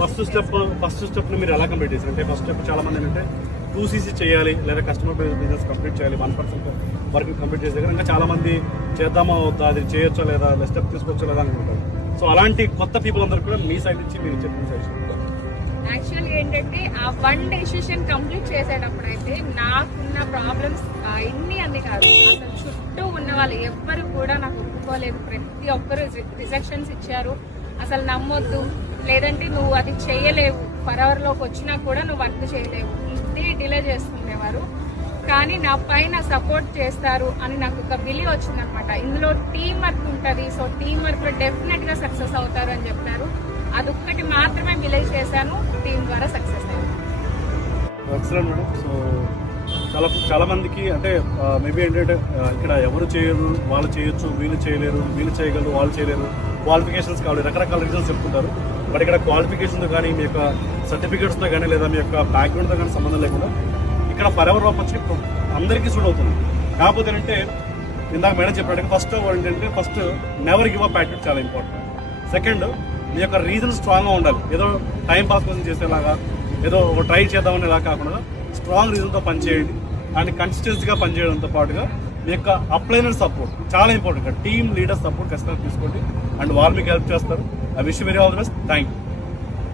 First step మీరు ఎలా complete చేశారు? అంటే ఫస్ట్ స్టెప్ చాలా మంది ఏంటంటే 2cc చేయాలి లేదా కస్టమర్ బిజినెస్ కంప్లీట్ చేయాలి, 1% వర్క్ కంప్లీట్ చేసే దగ్గర ఇంకా చాలా మంది చేద్దామా వద్దా, అది చేయొచ్చా లేదా, స్టెప్ తీసుకోవచ్చా లేదా అనుకుంటారు. సో అలాంటి కొత్త పీపుల్ అందరూ కూడా మీ సైడ్ నుంచి మీరు చెప్పిన సజెషన్. యాక్చువల్గా ఏంటంటే ఆ 1 డెసిషన్ కంప్లీట్ చేసేటప్పుడు అయితే నాకున్న ప్రాబ్లమ్స్ అన్ని కాదు, అసలు చుట్టూ ఉన్న వాళ్ళు ఎవ్వరు కూడా నాకు ఒప్పుకోలేదు. ప్రతి ఒక్కరు రిజెక్షన్స్ ఇచ్చారు. అసలు నమ్మొద్దు, లేదంటే నువ్వు అది చేయలేవు, ఫర్ఎవర్లోకి వచ్చినా కూడా నువ్వు వర్క్ చేయలేవు, ఇదే డిలే చేస్తుండేవారు. కానీ నా పైన సపోర్ట్ చేస్తారు అని నాకు ఒక బిలీవ్ వచ్చిందనమాట. ఇందులో టీం వర్క్ ఉంటుంది, సో టీం వర్క్ లో డెఫినెట్ గా సక్సెస్ అవుతారు అని చెప్పారు. అదొక్కటి మాత్రమే బిలీవ్ చేశాను, టీం ద్వారా సక్సెస్ అయ్యాను. Excellent madam. సో చాలా మందికి అంటే మేబీ ఏంటంటే ఇక్కడ ఎవరు చేయరు, వాళ్ళు చేయొచ్చు, వీళ్ళు చేయలేరు, వీళ్ళు చేయగలరు, వాళ్ళు చేయలేరు, క్వాలిఫికేషన్స్ కావాలి, రకరకాల రీజన్స్ చెప్తుంటారు. బట్ ఇక్కడ క్వాలిఫికేషన్తో కానీ మీ యొక్క సర్టిఫికేట్స్తో కానీ లేదా మీ యొక్క బ్యాక్గ్రౌండ్తో కానీ సంబంధం లేకుండా ఇక్కడ ఫర్ఎవర్ లోపు వచ్చి అందరికీ సూట్ అవుతుంది. కాకపోతే ఏంటంటే ఇందాక మేడం చెప్పినట్టు first never give up attitude చాలా ఇంపార్టెంట్. సెకండ్, మీ యొక్క రీజన్ స్ట్రాంగ్గా ఉండాలి. ఏదో టైం పాస్ కోసం చేసేలాగా ఏదో ఒక ట్రై చేద్దామనేలా కాకుండా స్ట్రాంగ్ రీజన్తో పనిచేయండి అండ్ కన్సిస్టెన్సీగా పనిచేయడంతో పాటుగా మీ యొక్క అప్లైనర్ సపోర్ట్ చాలా ఇంపార్టెంట్. టీమ్ లీడర్ సపోర్ట్ ఖచ్చితంగా తీసుకోండి అండ్ వాళ్ళు మీకు హెల్ప్ చేస్తారు. I wish very all the best. Thank you.